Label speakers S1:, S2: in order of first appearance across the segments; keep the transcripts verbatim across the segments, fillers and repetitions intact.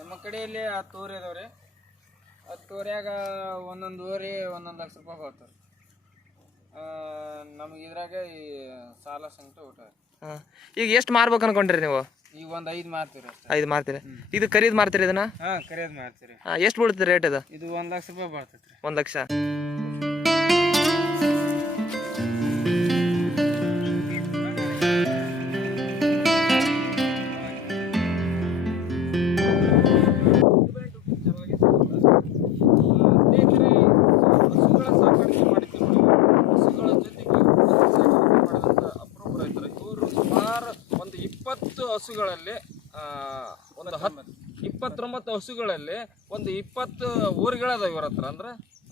S1: ನಮ್ಮ ಕಡೆಯಲ್ಲಿ ಹತ್ತು ಊರು ಇದಾವ್ರಿ. ಹತ್ತು ಊರ್ಯಾಗ ಒಂದೊಂದು ಊರಿ ಒಂದೊಂದು ಲಕ್ಷ ರೂಪಾಯಿ ಬರ್ತಾರೆ. ನಮಗೆ ಇದ್ರಾಗ ಈ ಸಾಲ ಸಂಕಟ ಊಟ.
S2: ಈಗ ಎಷ್ಟು ಮಾರ್ಬೇಕು ಅನ್ಕೊಂಡ್ರಿ ನೀವು?
S1: ಈಗ ಒಂದು ಐದು ಮಾರ್ತೀರಿ.
S2: ಐದು ಮಾರ್ತೀರಿ. ಇದು ಖರೀದ್ ಮಾರ್ತೀರಿ ಇದನ್ನ?
S1: ಹಾಂ ಖರೀದ್ ಮಾಡ್ತೀರಿ.
S2: ಎಷ್ಟು ಬೀಳುತ್ತೆ ರೇಟ್ ಇದು?
S1: ಇದು ಒಂದು ಲಕ್ಷ ರೂಪಾಯಿ ಬರ್ತೈತ್ರಿ.
S2: ಒಂದು ಲಕ್ಷ.
S1: ಇಪ್ಪತ್ತು ಹಸುಗಳಲ್ಲಿ ಒಂದು ಹತ್ತು ಇಪ್ಪತ್ತೊಂಬತ್ತು ಹಸುಗಳಲ್ಲಿ ಒಂದು ಇಪ್ಪತ್ತು ಊರುಗಳದಾವ ಇವ್ರ ಹತ್ರ. ಅಂದ್ರೆ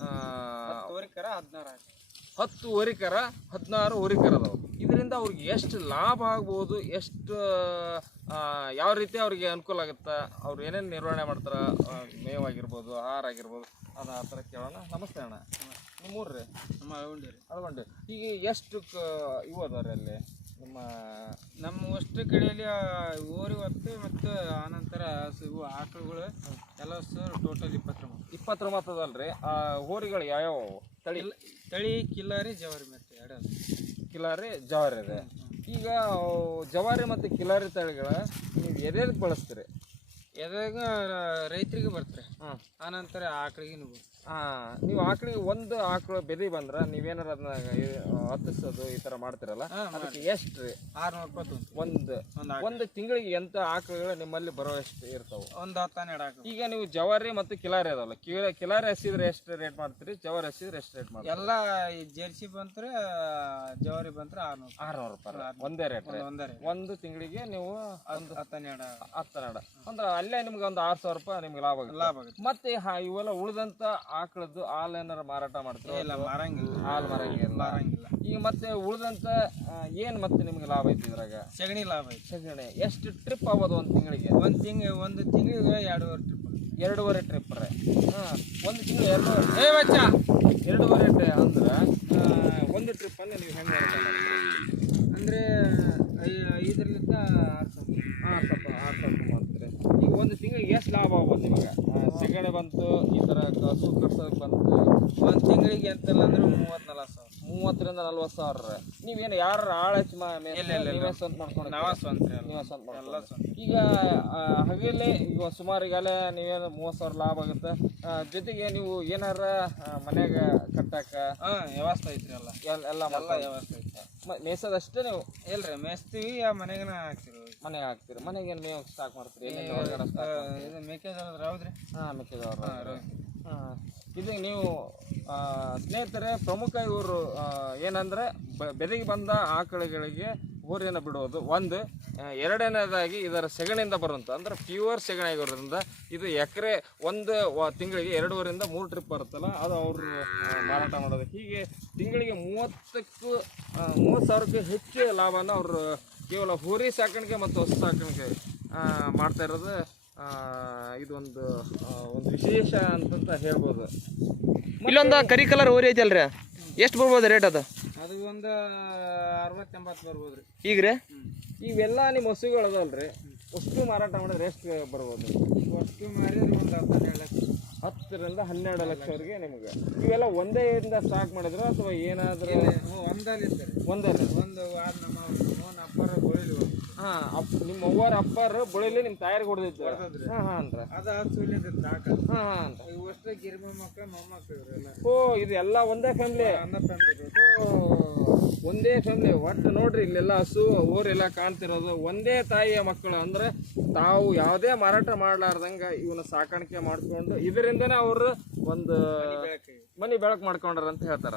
S1: ಊರಿಕರ ಹದಿನಾರು ಹತ್ತು ಊರಿಕರ ಹದಿನಾರು ಊರಿಕರ ಅದಾವ. ಇದರಿಂದ ಅವ್ರಿಗೆ ಎಷ್ಟು ಲಾಭ ಆಗ್ಬೋದು, ಎಷ್ಟು ಯಾವ ರೀತಿ ಅವ್ರಿಗೆ ಅನುಕೂಲ ಆಗುತ್ತೆ, ಅವ್ರು ಏನೇನು ನಿರ್ವಹಣೆ ಮಾಡ್ತಾರೆ, ಮೇವಾಗಿರ್ಬೋದು, ಆಹಾರ ಆಗಿರ್ಬೋದು, ಅದು ಆ ಥರ ಕೇಳೋಣ. ನಮಸ್ತೆ ಅಣ್ಣ, ನಿಮ್ಮೂರ್ರಿ? ನಮ್ಮ ಅಳವಂಡಿ ರೀ. ಅಳವಂಡಿ. ಈಗ ಎಷ್ಟು ಇವು ಅದಾವ್ರಿ ಅಲ್ಲಿ ನಮ್ಮ ನಮ್ಮ ಅಷ್ಟು ಕಡೆಯಲ್ಲಿ ಊರಿಗೆ ಹೊತ್ತು ಮತ್ತು ಆನಂತರ ಇವು ಆಕಳುಗಳು ಎಲ್ಲ ಸೇರಿ ಟೋಟಲ್ ಇಪ್ಪತ್ತೊಂಬತ್ತು ಇಪ್ಪತ್ತೊಂಬತ್ತು ಅದಲ್ರಿ. ಆ ಹೋರಿಗಳು ಯಾವ್ಯಾವ ತಳಿ? ತಳಿ ಕಿಲಾರಿ ಜವಾರಿ ಮತ್ತು ಎರಡು ಕಿಲಾರಿ ಜವಾರಿ ಇದೆ. ಈಗ ಜವಾರಿ ಮತ್ತು ಕಿಲಾರಿ ತಳಿಗಳ ನೀವು ಎದೆದಕ್ಕೆ ಬಳಸ್ತೀರಿ? ಎದಾಗ ರೈತರಿಗೆ ಬರ್ತಾರೆ. ಹಾಂ. ಆನಂತರ ಆಕಳಿಗೆ ನೀವು ಹಾಂ ನೀವು ಆಕಳಿಗೆ ಒಂದು ಆಕಳು ಬೆದಿ ಬಂದ್ರೆ ನೀವೇನಾರು ಅದನ್ನ ಹತ್ತಿಸೋದು ಈ ಥರ ಮಾಡ್ತೀರಲ್ಲ, ಅದಕ್ಕೆ ಎಷ್ಟು ರೀ? ಆರುನೂರು ರೂಪಾಯಿ ಒಂದು ಒಂದು ತಿಂಗಳಿಗೆ ಎಂತ ಆಕಳುಗಳು ನಿಮ್ಮಲ್ಲಿ ಬರೋ ಎಷ್ಟು ಇರ್ತಾವೆ? ಒಂದು ಹತ್ತು ಹನ್ನೆರಡು ಆಕಳು. ಈಗ ನೀವು ಜವಾರಿ ಮತ್ತು ಕಿಲಾರಿ ಅದಾವಲ್ಲ, ಕಿಲ ಕಿಲಾರಿ ಹಸಿದ್ರೆ ಎಷ್ಟು ರೇಟ್ ಮಾಡ್ತೀರಿ, ಜವಾರಿ ಹಸಿದ್ರೆ ಎಷ್ಟು ರೇಟ್ ಮಾಡ್ತೀರಿ? ಎಲ್ಲ ಜರ್ಸಿ ಬಂದ್ರೆ ಜವಾರಿ ಬಂದ್ರೆ ಆರುನೂರು ಆರುನೂರು ರೂಪಾಯಿ ಒಂದೇ ರೇಟ್. ಒಂದೇ ರೇಟ್. ಒಂದು ತಿಂಗಳಿಗೆ ನೀವು ಒಂದು ಹತ್ತು ಹನ್ನೆರಡು ಹತ್ತು ಹನ್ನೆರಡು ಅಂದ್ರೆ ಅಲ್ಲೇ ನಿಮ್ಗೆ ಒಂದು ಆರು ಸಾವಿರ ರೂಪಾಯಿ ನಿಮ್ಗೆ ಲಾಭ ಆಗುತ್ತೆ. ಲಾಭ ಆಗುತ್ತೆ. ಮತ್ತೆ ಇವೆಲ್ಲ ಉಳಿದಂತ ಆಕಳದ್ದು ಹಾಲು ಏನಾರ ಮಾರಾಟ ಮಾಡ್ತೀವಿ? ಇಲ್ಲ, ಮಾರಂಗಿಲ್ಲ. ಹಾಲು ಮಾರಂಗಿಲ್ಲ. ಮಾರಂಗಿಲ್ಲ. ಈಗ ಮತ್ತೆ ಉಳಿದಂತ ಏನ್ ಮತ್ತೆ ನಿಮ್ಗೆ ಲಾಭ ಐತಿ ಇದ್ರಾಗ? ಸಗಣಿ ಲಾಭ ಐತಿ. ಸಗಣಿ ಎಷ್ಟು ಟ್ರಿಪ್ ಆಗೋದು ಒಂದು ತಿಂಗಳಿಗೆ? ಒಂದು ತಿಂಗ ಒಂದು ತಿಂಗಳಿಗೆ ಎರಡೂವರೆ ಟ್ರಿಪ್. ಎರಡೂವರೆ ಟ್ರಿಪ್ ರೀ. ಹಾಂ, ಒಂದು ತಿಂಗಳು ಎರಡೂವರೆ ಏ ಬಚ್ಚ ಎರಡೂವರೆ ಟ್ರಿ ಅಂದ್ರೆ ಒಂದು ಟ್ರಿಪ್ ಅನ್ನು ನೀವು ಹೆಂಗೆ ಮಾರಾಟ ಮಾಡ್ತೀರಿ? ಅಂದರೆ ಐದರಿಂದ ಆರು ಸಾವಿರ. ಹಾಂ, ಸ್ವಲ್ಪ ಆರು ಸಾವಿರ ಮಾಡ್ತೀರಿ. ಈಗ ಒಂದು ತಿಂಗಳಿಗೆ ಎಷ್ಟು ಲಾಭ ಆಗ್ಬೋದು ನಿಮಗೆ? ಸೆಗಣಿ ಬಂತು, ಈ ಥರ ಹಸು ಕಟ್ಸೋಕೆ ಬಂತು, ಒಂದು ತಿಂಗಳಿಗೆ ಎಂತಲ್ಲ ಅಂದ್ರೆ ಮೂವತ್ತು ನಲ್ವತ್ತು ಸಾವಿರ. ಮೂವತ್ತರಿಂದ ನಲ್ವತ್ತು ಸಾವಿರ. ನೀವೇನು ಯಾರು ಆಳ ಹಚ್ಚಿ ನೀವೇ ಸ್ವಂತ ಮಾಡ್ಕೊಂಡು? ನಾವೇ ಸ್ವಂತ. ನೀವೇ ಸ್ವಂತ ಎಲ್ಲ ಸ್ವಂತ. ಈಗ ಹಾಗೆಲ್ಲೇ ಈಗ ಸುಮಾರು ಈಗಲೇ ನೀವೇನು ಮೂವತ್ತು ಸಾವಿರ ಲಾಭ ಆಗುತ್ತೆ. ಜೊತೆಗೆ ನೀವು ಏನಾರ ಮನ್ಯಾಗ ಕಟ್ಟಾಕ ಹಾಂ ವ್ಯವಸ್ಥೆ ಐತ್ರಿ. ಎಲ್ಲ ಎಲ್ಲ ಎಲ್ಲ ವ್ಯವಸ್ಥೆ ಐತೆ. ಮೇಸೋದಷ್ಟೇ ನೀವು? ಇಲ್ರಿ, ಮೇಯಿಸ್ತೀವಿ, ಮನೆಗೆ ಹಾಕ್ತಿರಿ. ಮನೆಗೆ ಹಾಕ್ತೀರಿ. ಮನೆಗೆ ಏನು ಮೇವು ಸ್ಟಾಕ್ ಮಾಡ್ತೀರಿ? ಇದು ಮೆಕ್ಕೆಜೋಳ ಹೌದ್ರಿ? ಹಾಂ, ಮೆಕ್ಕೆಜೋಳ. ಹಾಂ. ಇದು ನೀವು ಸ್ನೇಹಿತರೆ, ಪ್ರಮುಖ ಇವರು ಏನಂದರೆ ಬೆದೆಗೆ ಬಂದ ಆಕಳುಗಳಿಗೆ ಹೋರಿಯನ್ನು ಬಿಡೋದು ಒಂದು. ಎರಡನೇದಾಗಿ ಇದರ ಸೆಗಣಿಯಿಂದ ಬರುವಂಥ ಅಂದ್ರೆ ಪ್ಯೂರ್ ಸೆಗಣಿ ಆಗಿರೋದ್ರಿಂದ ಇದು ಎಕರೆ ಒಂದು ತಿಂಗಳಿಗೆ ಎರಡೂವರೆಯಿಂದ ಮೂರು ಟ್ರಿಪ್ ಬರುತ್ತಲ್ಲ, ಅದು ಅವರು ಮಾರಾಟ ಮಾಡೋದು. ಹೀಗೆ ತಿಂಗಳಿಗೆ ಮೂವತ್ತಕ್ಕೂ ಮೂವತ್ತು ಸಾವಿರಕ್ಕೂ ಹೆಚ್ಚು ಲಾಭನ ಅವರು ಕೇವಲ ಹೋರಿ ಸಾಕಾಣಿಕೆ ಮತ್ತು ಹಸು ಸಾಕಾಣಿಕೆ ಮಾಡ್ತಾ ಇರೋದು ಇದೊಂದು ಒಂದು ವಿಶೇಷ ಅಂತಂತ ಹೇಳ್ಬೋದು.
S2: ಇಲ್ಲೊಂದು ಕರಿ ಕಲರ್ ಹೋರಿ ಐತಲ್ರಿ, ಎಷ್ಟು ಬರ್ಬೋದು ರೇಟ್ ಅದು?
S1: ಅದು ಒಂದು ಅರವತ್ತೆಂಬತ್ತು ಬರ್ಬೋದು ರೀ. ಈಗ ರೀ
S2: ಇವೆಲ್ಲ ನಿಮ್ಮ ಹಸುಗಳು ಅದಲ್ರಿ, ಅಷ್ಟು ಮಾರಾಟ ಮಾಡಿದ್ರೆ ಎಷ್ಟು ಬರ್ಬೋದು?
S1: ಅಷ್ಟು ಮಾರಿದ್ರೆ ಒಂದು ಹತ್ತು ಹನ್ನೆರಡು ಲಕ್ಷ.
S2: ಹತ್ತರಿಂದ ಹನ್ನೆರಡು ಲಕ್ಷವರೆಗೆ ನಿಮಗೆ. ಇವೆಲ್ಲ ಒಂದೇ ಇಂದ ಸ್ಟಾಕ್ ಮಾಡಿದ್ರೆ ಅಥವಾ ಏನಾದರೂ?
S1: ಒಂದಲ್ಲಿ ಇರ್ತಾರೆ.
S2: ಒಂದೇ
S1: ಒಂದು ವಾರ ನಮ್ಮ ಮೋನ್ ಅಪ್ಪರ ಬಳಿಲಿ.
S2: ಹಾಂ, ಅಪ್ ನಿಮ್ಮ ಅವ್ವರ ಅಪ್ಪರು ಬಳಿಲಿ ನಿಮ್ಮ ತಾಯಿಗೆ ಹೊಡೆದಿದ್ದು? ಹಾಂ ಹಾಂ ಅಂದ್ರೆ ಅದು
S1: ಹಸುಲಿ ಸಾಕ.
S2: ಹಾಂ ಹಾಂ ಅಂತ
S1: ಇವು ಅಷ್ಟೇ ಗಿರ್ಮ ಮಕ್ಕಳು ಮೊಮ್ಮಕ್ಕಳು ಇವರೆಲ್ಲ.
S2: ಓ, ಇದು ಎಲ್ಲ ಒಂದೇ ಫ್ಯಾಮಿಲಿ?
S1: ಒಂದೇ ಫ್ಯಾಮಿಲಿ.
S2: ಓ, ಒಂದೇ ಫ್ಯಾಮಿಲಿ. ಒಟ್ಟು ನೋಡ್ರಿ, ಇಲ್ಲೆಲ್ಲ ಹಸು ಊರೆಲ್ಲ ಕಾಣ್ತಿರೋದು ಒಂದೇ ತಾಯಿಯ ಮಕ್ಕಳು. ಅಂದ್ರೆ ತಾವು ಯಾವುದೇ ಮಾರಾಟ ಮಾಡ್ಲಾರ್ದಂಗೆ ಇವನ್ನ ಸಾಕಾಣಿಕೆ ಮಾಡ್ಕೊಂಡು ಇದರಿಂದನೇ ಅವರು ಒಂದು ಮನಿ ಬೆಳಕು ಮಾಡ್ಕೊಂಡ್ರ ಅಂತ ಹೇಳ್ತಾರ.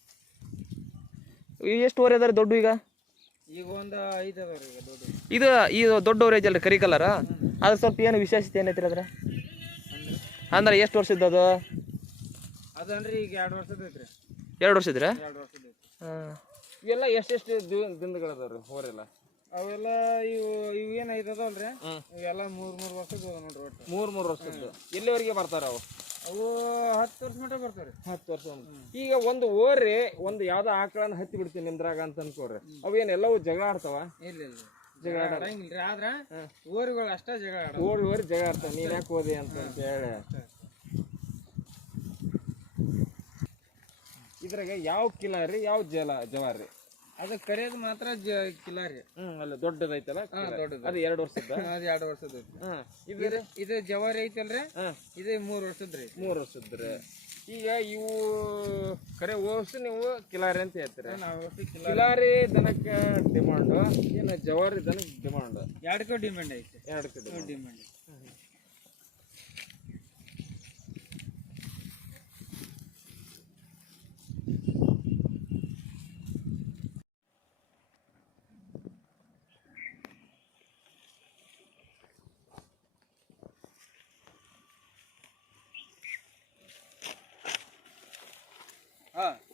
S2: ಎಷ್ಟು ಓರಿ ಅದಾರ ದೊಡ್ಡ? ಈಗ
S1: ಈಗ ಒಂದು ಐದು ಅದಾವ ಈಗ ದೊಡ್ಡ.
S2: ಇದು ಇದು ದೊಡ್ಡ ಓರಿ ಐತಲ್ರಿ, ಕರಿ ಕಲರ. ಅದ್ರ ಸ್ವಲ್ಪ ಏನು ವಿಶೇಷತೆ ಏನೈತಿ ಅದ್ರ? ಅಂದ್ರೆ ಎಷ್ಟು ವರ್ಷದ್ದು ಅದು?
S1: ಅದನ್ರಿ ಈಗ ಎರಡು ವರ್ಷದ ಐತ್ರಿ.
S2: ಎರಡು ವರ್ಷದ್ರಿ?
S1: ಎರಡು ವರ್ಷದ ಐತಿ.
S2: ಹಾಂ. ಇವೆಲ್ಲ ಎಷ್ಟೆಷ್ಟು ದಿನಗಳದಾವ್ರಿ ಹೋರೆಲ್ಲ?
S1: ಅವೆಲ್ಲ ಇವು ಇವು ಏನು ಐತದಲ್ರಿ, ಇವೆಲ್ಲ ಮೂರು ಮೂರು ವರ್ಷದ ನೋಡ್ರಿ. ಒಟ್ಟು
S2: ಮೂರು ಮೂರು ವರ್ಷದ್ದು. ಎಲ್ಲಿವರೆಗೆ ಬರ್ತಾರ ಅವು?
S1: ಅವು ಹತ್ತು ವರ್ಷ ಮಟ್ಟ ಬರ್ತಾರೆ.
S2: ಹತ್ತು ವರ್ಷ. ಈಗ ಒಂದು ಓರಿ ಒಂದು ಯಾವ್ದೋ ಆಕಳನ್ನ ಹತ್ತಿ ಬಿಡ್ತೀನಿ ನಿಮ್ದ್ರಾಗ ಅಂತ ಅನ್ಕೋರಿ, ಅವೇನು ಎಲ್ಲವೂ ಜಗಳ ಆಡ್ತಾವ?
S1: ಇಲ್ಲ ಇಲ್ಲ,
S2: ಜಗಳ ಆಡಲ್ಲ
S3: ಆಡಂಗಿಲ್ರಿ ಆದ್ರ ಊರುಗಳು ಅಷ್ಟ ಜಗಳ ಆಡ
S2: ಓಡಿ ಓಡಿ ಜಗಳ ಆಡ್ತಾನೆ ನೀನ್ ಯಾಕೆ ಓದಿ ಅಂತ ಹೇಳಿ. ಇದ್ರಾಗ ಯಾವ ಕಿಲಾರಿ ಯಾವ ಜಲ ಜವಾರಿ?
S3: ಅದು ಕರಿಯೋದು ಮಾತ್ರ ಜ ಕಿಲಾರಿ.
S2: ಹ್ಮ್ ಅಲ್ಲ ದೊಡ್ಡದೈತಲ್ಲ
S3: ದೊಡ್ಡದು
S2: ಅದು ಎರಡು ವರ್ಷದ.
S3: ಅದು ಎರಡು ವರ್ಷದ
S2: ಹ್ಮ್
S3: ಇದು ಇದು ಜವಾರಿ ಐತಲ್ರಿ
S2: ಹ್ಮ್
S3: ಇದು ಮೂರ್ ವರ್ಷದ್ರಿ.
S2: ಮೂರು ವರ್ಷದ್ರಿ. ಈಗ ಇವು ಕರೆ ಓಸು ನೀವು ಕಿಲಾರಿ ಅಂತ ಹೇಳ್ತೀರಿ.
S3: ನಾವು
S2: ಕಿಲಾರಿ ದನಕ್ಕೆ ಡಿಮಾಂಡ್ ಏನು ಜವಾರಿ ದನಕ್ಕೆ ಡಿಮಾಂಡ್?
S3: ಎರಡಕ್ಕೂ ಡಿಮ್ಯಾಂಡ್ ಐತಿ.
S2: ಎರಡು ಕಡೆ
S3: ಡಿಮ್ಯಾಂಡ್. ಹಾ